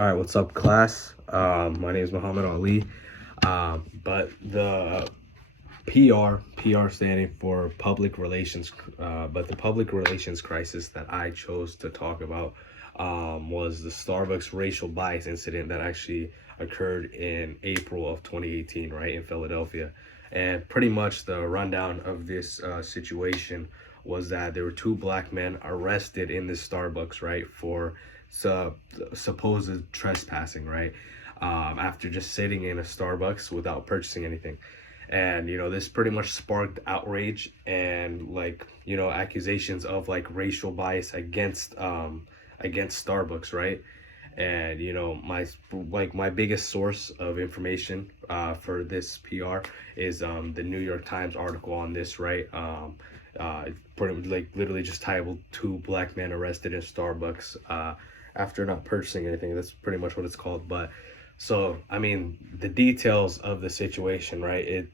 All right, what's up, class? My name is Muhammad Ali. But the PR standing for public relations, but the public relations crisis that I chose to talk about was the Starbucks racial bias incident that actually occurred in April of 2018, right, in Philadelphia. And pretty much the rundown of this situation was that there were two black men arrested in this Starbucks, right, for supposed trespassing, right, after just sitting in a Starbucks without purchasing anything. And this pretty much sparked outrage and, like, accusations of like racial bias against Starbucks, right? And my biggest source of information for this PR is the New York Times article on this, right? Pretty, like, literally just titled "Two Black Men Arrested in Starbucks After Not Purchasing Anything." That's pretty much what it's called. But so, I mean, the details of the situation, right?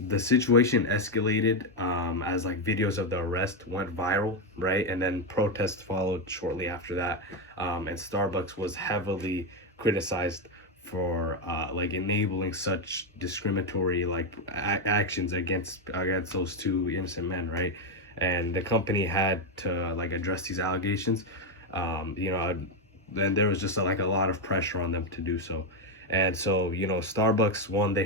The situation escalated as like videos of the arrest went viral, right? And then protests followed shortly after that. And Starbucks was heavily criticized for like enabling such discriminatory like actions against those two innocent men, right? And the company had to like address these allegations. Then there was just like a lot of pressure on them to do so. And so, Starbucks, one, they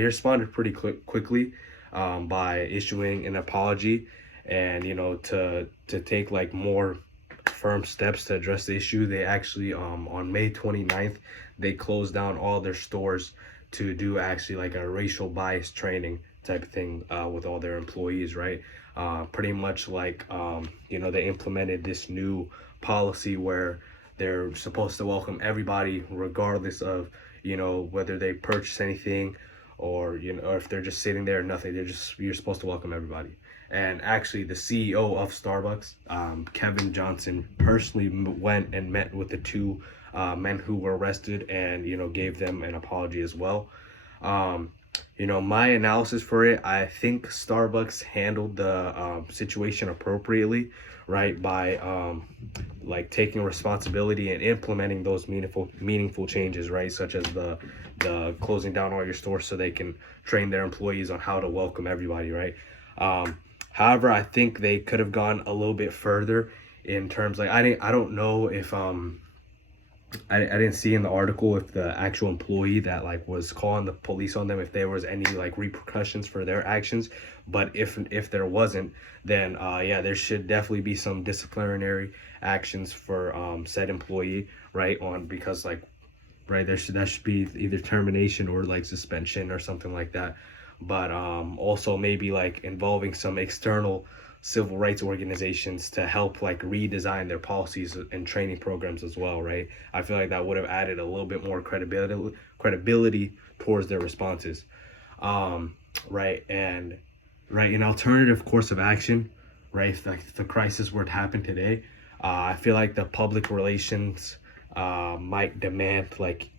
responded pretty quickly by issuing an apology, and to take like more firm steps to address the issue. They actually on May 29th, they closed down all their stores to do actually like a racial bias training type of thing with all their employees, right? Pretty much like they implemented this new policy where they're supposed to welcome everybody regardless of whether they purchase anything, or or if they're just sitting there or nothing. You're supposed to welcome everybody. And actually the CEO of Starbucks, Kevin Johnson, personally went and met with the two men who were arrested, and gave them an apology as well. My analysis for it, I think Starbucks handled the situation appropriately, right, by like taking responsibility and implementing those meaningful changes, right, such as the closing down all your stores so they can train their employees on how to welcome everybody, right? However, I think they could have gone a little bit further in terms, like, I don't know if I didn't see in the article if the actual employee that like was calling the police on them, if there was any like repercussions for their actions. But if there wasn't, then yeah, there should definitely be some disciplinary actions for said employee, right? Because, like, right, that should be either termination or like suspension or something like that. But also maybe like involving some external civil rights organizations to help like redesign their policies and training programs as well, right? I feel like that would have added a little bit more credibility towards their responses. Right, and right, an alternative course of action, right, if the crisis were to happen today, I feel like the public relations might demand like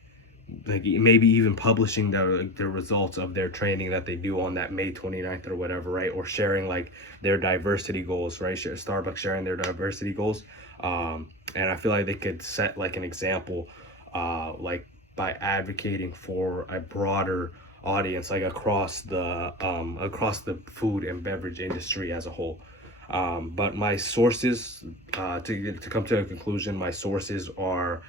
maybe even publishing the results of their training that they do on that May 29th or whatever, right? Or sharing like their diversity goals, right? Starbucks sharing their diversity goals. And I feel like they could set like an example, like by advocating for a broader audience, like across the food and beverage industry as a whole. But my sources, to come to a conclusion, my sources are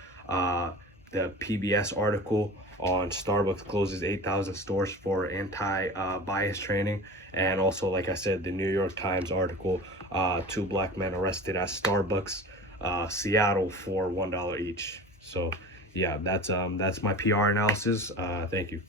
the PBS article on Starbucks closes 8,000 stores for anti-bias training, and also, like I said, the New York Times article, two black men arrested at Starbucks, Seattle, for $1 each. So yeah, that's my PR analysis. Thank you.